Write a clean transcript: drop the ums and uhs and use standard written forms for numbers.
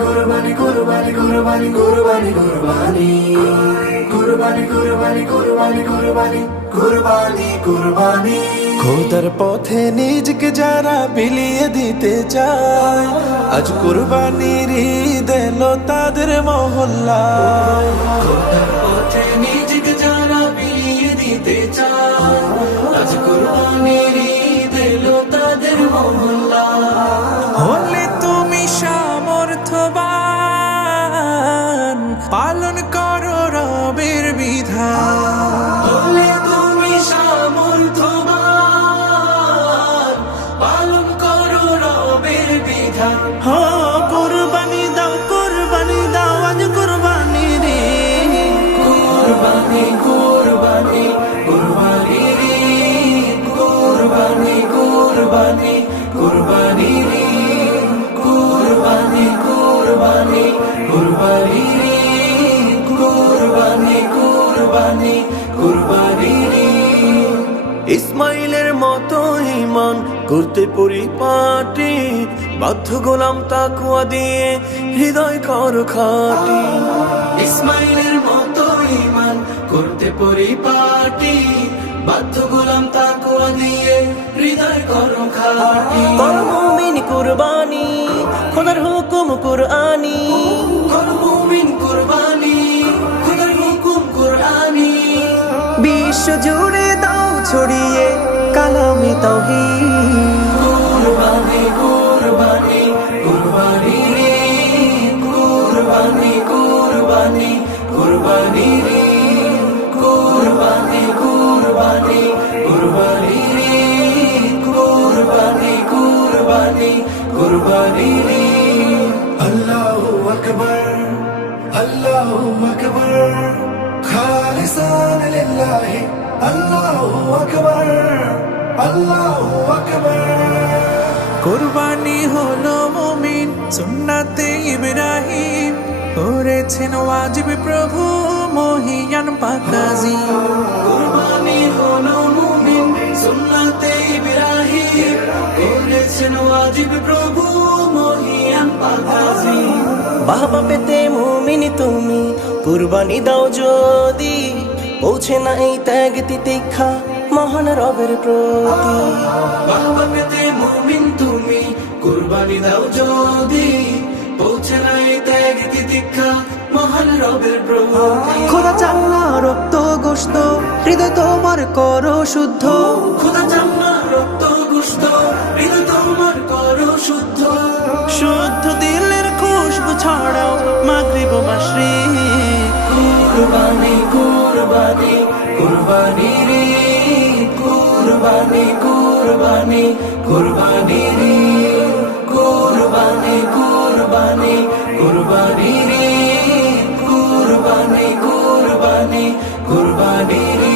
কুরবানি কুরবানি কুরবানি কুরবানি কুরবানি কুরবানি কুরবানি কুরবানি কুরবানি কুরবানি কুরবানি খোদার পথে নিজকে যারা বিলিয়ে দিতে চায় আজ কুরবানির ঈদ এলো তাদের মহল্লায়। খোদার পথে নিজকে যারা বিলিয়ে দিতে চায় আজ কুরবানির ঈদ এলো তাদের মহল্লায়। হলে তুমি সামর্থ্যবান পালন করো রবের বিধান। হলে তুমি সামর্থ্যবান পালন করো রবের বিধান। কুরবানি দাও আজ কুরবানি রে। কুরবানি কুরবানি কুরবানি রে কুরবানি কুরবানি কুরবানি রে কুরবানি কুরবানি কুরবানি রে কুরবানি কুরবানি কুরবানি রে। ইসমাইলের মতো ঈমান করতে পরিপাটি বাধ্য গোলাম তাকওয়া দিয়ে হৃদয় কর খাটি। ইসমাইলের মতো ঈমান করতে পরিপাটি বাধ্য গোলাম তাকওয়া দিয়ে হৃদয় করো খাটি। কর মুমিন কুরবানি খোদার হুকুম কুরআনি। কর মুমিন কুরবানি খোদার হুকুম কুরআনি। বিশ্ব জুড়ে দাও ছড়িয়ে কালামে তাওহীদ। কুরবানি কুরবানি কুরবানি রে কুরবানি কুরবানি কুরবানি রে কুরবানি কুরবানি কুরবানি রে কুরবানি কুরবানি কুরবানি রে। আল্লাহু আকবার আল্লাহু আকবার খালিসান লিল্লাহি আল্লাহু আকবার আল্লাহু আকবার। কুরবানি হলো মুমিন সুন্নাতে ইব্রাহিম করেছেন ওয়াজিব প্রভু মহিয়ান পাকাজি। কুরবানি হলো মুমিন সুন্নাতে ইব্রাহিম করেছেন ওয়াজিব প্রভু মহিয়ান পাকাজি। বাবা পেতে মুমিন তুমি কুরবানি দাও যদি পৌঁছে না এই ত্যাগ তিতিক্ষা মহান রবের প্রতি। বাবা পেতে মুমিন তুমি কুরবানি দাও যদি পৌঁছে নাই ত্যাগ তিতিক্ষা মহান রবের প্রতি। খোদা চাল্লা রক্ত গোশত হৃদয় তোমার করো শুদ্ধ। খোদা চাম্মা রক্ত গুস্ত হৃদয় তোমার করো শুদ্ধ। শুদ্ধ দিলের খুশবু ছড়াও মাগরিব মাশরিক। কুরবানি কুরবানি কুরবানি রে কুরবানি কুরবানি কুরবানি রে কুরবানি কুরবানি কুরবানি রে কুরবানি কুরবানি কুরবানি রে।